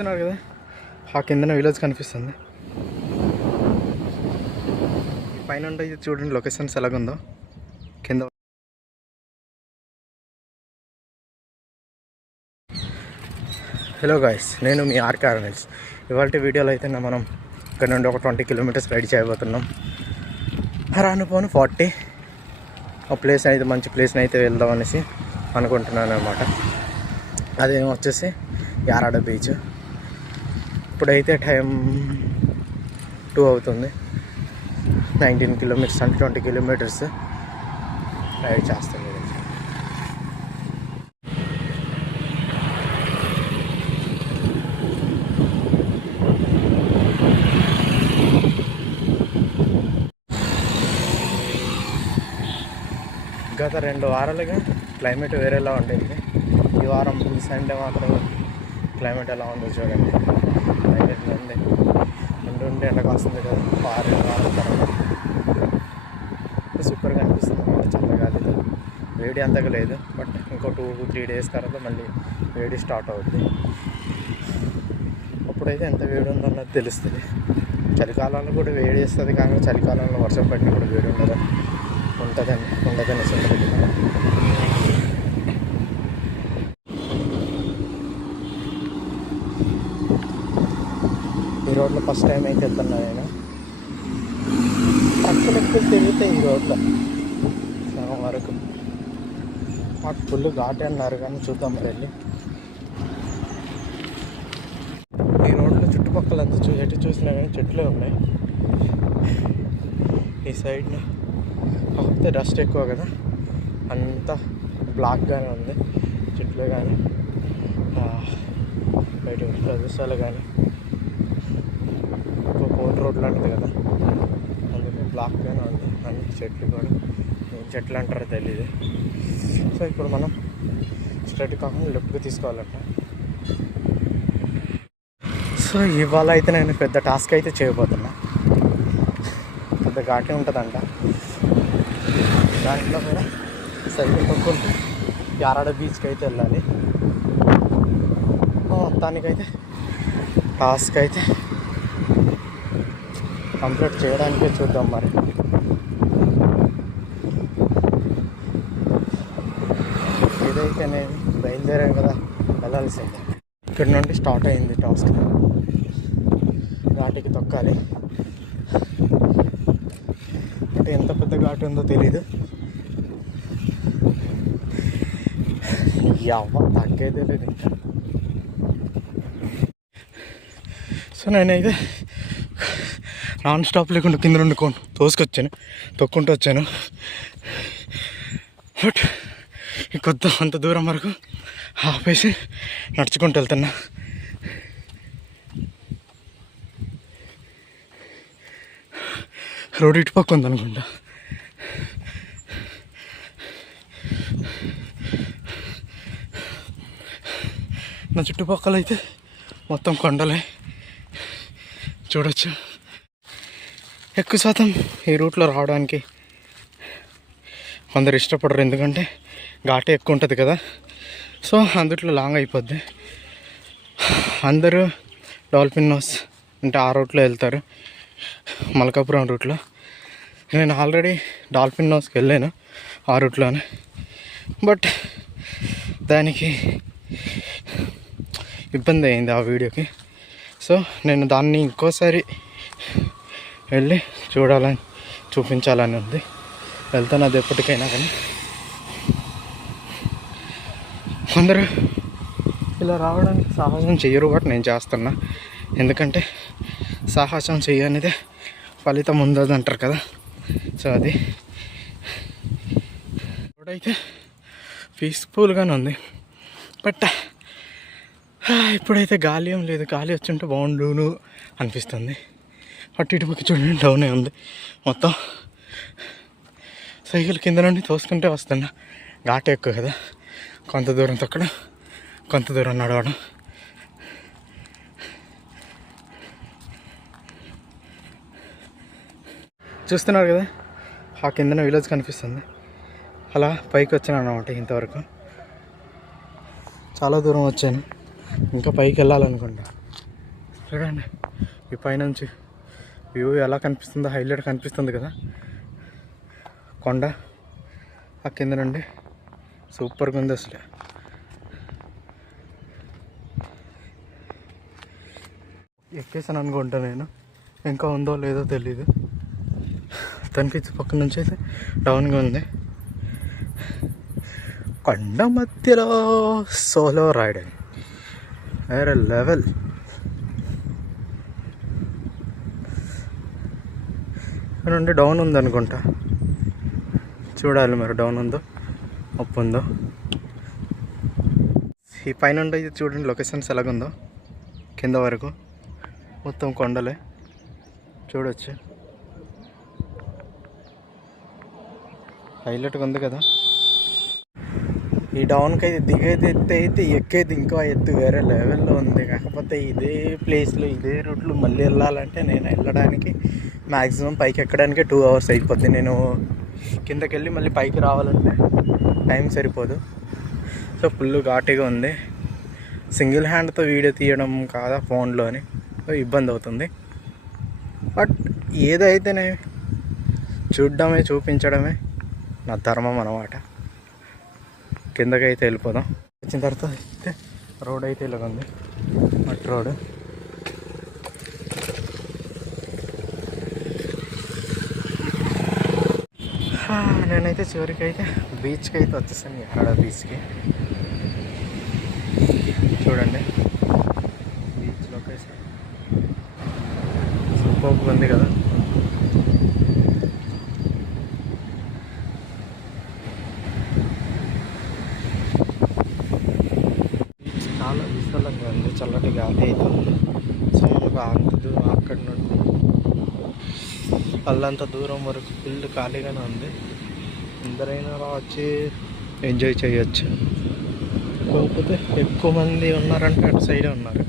చూస్తున్నారు కదా, ఆ కిందన విలేజ్ కనిపిస్తుంది. పైన చూడండి లొకేషన్స్ ఎలాగుందో కింద. హలో గాయస్, నేను మీ ఆర్కే ఆర్నల్స్. ఇవాళ వీడియోలో అయితే మనం ఇక్కడ నుండి ఒక 20 కిలోమీటర్స్ రైడ్ చేయబోతున్నాం. రానుపోను 40. ఆ ప్లేస్ అయితే మంచి ప్లేస్ని అయితే వెళ్దాం అనేసి అనుకుంటున్నాను అనమాట. అదేమో వచ్చేసి యారాడ బీచ్. ఇప్పుడైతే టైం 2 అవుతుంది. 19 కిలోమీటర్స్ అంటే 20 కిలోమీటర్స్ రైడ్ చేస్తాను. గత 2 వారాలుగా క్లైమేట్ వేరేలా ఉంటుంది. ఈ వారం ఈ సండే మాత్రం క్లైమేట్ ఎలా ఉందో చూడండి. క్లైమేట్ ఉంది ఉండి ఎండకు వస్తుంది కదా. 6 వారాల తర్వాత సూపర్గా అనిపిస్తుంది అన్నమాట. చల్లగా లేదు, వేడి అంతగా లేదు. బట్ ఇంకో 2-3 డేస్ తర్వాత మళ్ళీ వేడి స్టార్ట్ అవుతుంది. అప్పుడైతే ఎంత వేడి ఉందన్నది తెలుస్తుంది. చలికాలంలో కూడా వేడి వేస్తుంది, కానీ చలికాలంలో వర్షం పడినా కూడా వేడి ఉండదని ఈ రోడ్లో ఫస్ట్ టైం అయితే వెళ్తున్నా నేను. పక్కనెక్కువ తిరుగుతాయి ఈ రోడ్లో సగం వరకు. మాకు ఫుల్ ఘాటే అన్నారు, కానీ చూద్దాం మరి వెళ్ళి. ఈ రోడ్లో చుట్టుపక్కల అంతా ఎటు చూసినా కానీ చెట్లే ఉన్నాయి. ఈ సైడ్న కాకపోతే డస్ట్ ఎక్కువ కదా, అంతా బ్లాక్గానే ఉంది. చెట్లు కానీ బయట ప్రదేశాలు కానీ ఒక కోట్ రోడ్ లాంటిది కదా, అందుకే బ్లాక్గానే ఉంది. అన్ని చెట్లు కూడా ఏం చెట్లు అంటారో తెలియదు. సో ఇప్పుడు మనం స్ట్రైట్ కాకుండా లెఫ్ట్గా తీసుకోవాలంట. సో ఇవాళ అయితే నేను పెద్ద టాస్క్ అయితే చేయబోతున్నా. పెద్ద ఘాటే ఉంటుందంట. దాంట్లో కూడా సైకిల్ తొక్కుంటూ యారాడ బీచ్కి అయితే వెళ్ళాలి. మొత్తానికైతే టాస్క్ అయితే కంప్లీట్ చేయడానికే చూద్దాం మరి. ఏదైతే నేను బయలుదేరాను కదా, వెళ్ళాల్సిందే. ఇక్కడి నుండి స్టార్ట్ అయింది టాస్క్. ఘాటికి తొక్కాలి. అంటే ఎంత పెద్ద ఘాటు ఉందో తెలీదు. తగ్గేదే లేదు ఇంకా. సో నేనైతే నాన్ స్టాప్ లేకుండా కింద నుండి తొక్కుంటూ వచ్చాను. బట్ అంత దూరం వరకు ఆపేసి నడుచుకుంటూ వెళ్తున్నా. రోడ్ ఇటు పక్క ఉందనుకుంటా. నా చుట్టుపక్కల అయితే మొత్తం కొండలే చూడొచ్చు. ఎక్కువ శాతం ఈ రూట్లో రావడానికి కొందరు ఇష్టపడరు, ఎందుకంటే ఘాటే ఎక్కువ ఉంటుంది కదా. సో అందుట్లో లాంగ్ అయిపోద్ది. అందరూ డాల్ఫిన్ నోస్ అంటే ఆ రూట్లో వెళ్తారు, మల్కాపురం రూట్లో. నేను ఆల్రెడీ డాల్ఫిన్ నోస్కి వెళ్ళాను ఆ రూట్లోనే. బట్ దానికి ఇబ్బంది అయింది ఆ వీడియోకి. సో నేను దాన్ని ఇంకోసారి వెళ్ళి చూపించాలని ఉంది. వెళ్తాను అది ఎప్పటికైనా. కానీ కొందరు ఇలా రావడానికి సాహసం చెయ్యరు, బట్ నేను చేస్తున్నా. ఎందుకంటే సాహసం చేయనిదే ఫలితం ఉండదు అంటారు కదా. సో అది ఇప్పుడైతే పీస్ఫుల్గానే ఉంది. బట్ ఇప్పుడైతే గాలి ఏం లేదు. గాలి వచ్చుంటే బాగుండును అనిపిస్తుంది. అటు ఇటు పక్క చూడండి డౌనే ఉంది మొత్తం. సైకిల్ కింద నుండి తోసుకుంటే వస్తున్నా. ఘాటు ఎక్కువ కదా, కొంత దూరం తొక్కడం, కొంత దూరం నడవడం. చూస్తున్నారు కదా, ఆ కిందన విలేజ్ కనిపిస్తుంది. అలా పైకి వచ్చాను అన్నమాట. ఇంతవరకు చాలా దూరం వచ్చాను, ఇంకా పైకి వెళ్ళాలనుకుంటా. చూడండి ఈ పైనుంచి వ్యూ ఎలా కనిపిస్తుందో, హైలైట్ కనిపిస్తుంది కదా కొండ. ఆ కింద నుండి సూపర్గా ఉంది అసలు. ఎక్కేసాను అనుకుంటా నేను, ఇంకా ఉందో లేదో తెలీదు. తనకి పక్క నుంచి అయితే డౌన్గా ఉంది. కొండ మధ్యలో సోలో రైడింగ్ వేరే లెవెల్. నుండి డౌన్ ఉంది అనుకుంటా, చూడాలి మరి డౌన్ ఉందో అప్ ఉందో. ఈ పైన అయితే చూడండి లొకేషన్స్ ఎలాగుందో, కింద వరకు మొత్తం కొండలే చూడొచ్చు. హైలైట్గా ఉంది కదా. ఈ డౌన్కి అయితే దిగేది ఎత్తు అయితే ఎక్కేది ఇంకా ఎత్తు వేరే లెవెల్లో ఉంది. కాకపోతే ఇదే ప్లేస్లో ఇదే రూట్లో మళ్ళీ వెళ్ళాలంటే నేను వెళ్ళడానికి మ్యాక్సిమం పైకి ఎక్కడానికి 2 hours అయిపోద్ది. నేను కిందకి వెళ్ళి మళ్ళీ పైకి రావాలంటే టైం సరిపోదు. సో ఫుల్ ఘాటీగా ఉంది. సింగిల్ హ్యాండ్తో వీడియో తీయడం కాదా ఫోన్లోని, సో ఇబ్బంది అవుతుంది. బట్ ఏదైతేనే చూడడమే, చూపించడమే నా ధర్మం అన్నమాట. కిందకైతే వెళ్ళిపోదాం. వచ్చిన తర్వాత అయితే రోడ్ అయితే ఇలా ఉంది, మట్టి రోడ్. నేనైతే చివరికి అయితే బీచ్కి అయితే వచ్చేసాను, యారాడ బీచ్కి. చూడండి బీచ్ లొకేషన్ సూపర్గా ఉంది కదా. చాలా విశాలంగా ఉంది, చల్లటి గాలి అయితే ఉంది. సో మనకు అక్కడి నుండి అల్లంత దూరం వరకు ఫుల్ ఖాళీగానే ఉంది. అందరైనా వచ్చి ఎంజాయ్ చేయొచ్చు. కాకపోతే ఎక్కువ మంది ఉన్నారంటే అటు సైడే ఉన్నారు.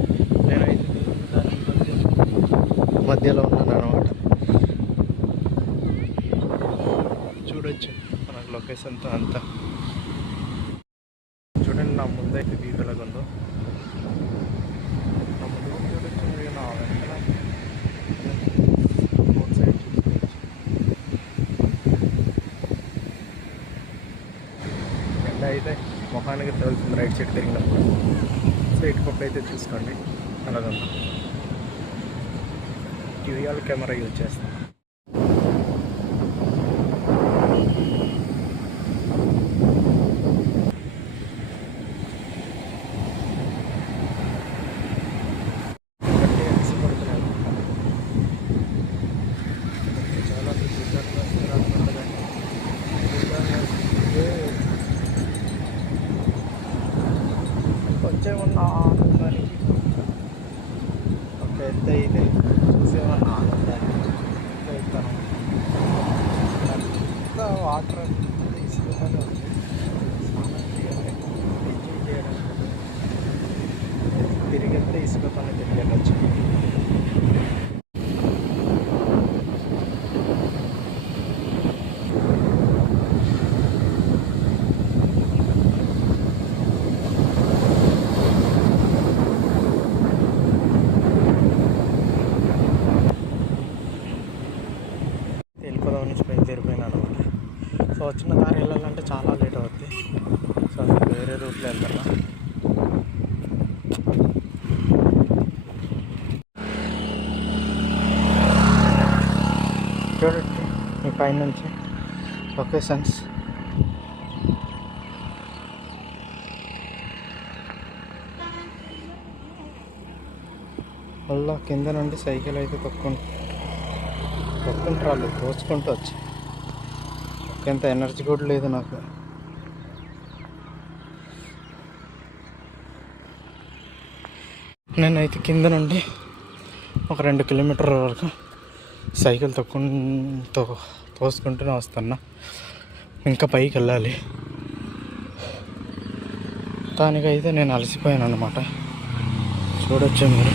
నేనైతే మధ్యలో ఉన్నాను అన్నమాట. చూడొచ్చు మనకు లొకేషన్తో అంతా. చూడండి నా ముందు అయితే వ్యూ ఎలాగుందో. నా ముందు చూడొచ్చు, నా వెనకాల రోడ్ సైడ్ చూసుకోవచ్చు. ఎండ అయితే మొహానికి తగులుతుంది రైట్ సైడ్ తిరిగినప్పుడు. సో ఇటుపక్క అయితే చూసుకోండి అలాగంతా. డ్యూయల్ కెమెరా యూజ్ చేస్తాను. వచ్చేమన్నా ఆనందానికి ఒక ఎత్త అయితే చూసేమన్నా ఆనందానికి ఎత్తాను. అంతా వాటర్ ఇసుకనే ఉంది. స్నానం చేయాలి, ఎంజాయ్ చేయడానికి తిరిగితే ఇసుకతోనే తిరిగెళ్ళచ్చు. నుంచి బయలుదేరిపోయినాను అనమాట. సో వచ్చిన దారి వెళ్ళాలంటే చాలా లేట్ అవుద్ది. సో అందుకు వేరే రూట్లో వెళ్తున్నా. చూడండి మీ పైన నుంచి లొకేషన్స్. మళ్ళా కింద నుండి సైకిల్ అయితే తొక్కుంటారు, తోచుకుంటూ వచ్చి. ఎంత ఎనర్జీ కూడా లేదు నాకు. నేనైతే కింద నుండి ఒక 2 కిలోమీటర్ల వరకు సైకిల్ తోసుకుంటూనే వస్తున్నా. ఇంకా పైకి వెళ్ళాలి. దానికైతే నేను అలసిపోయాను అన్నమాట. చూడొచ్చు మీరు.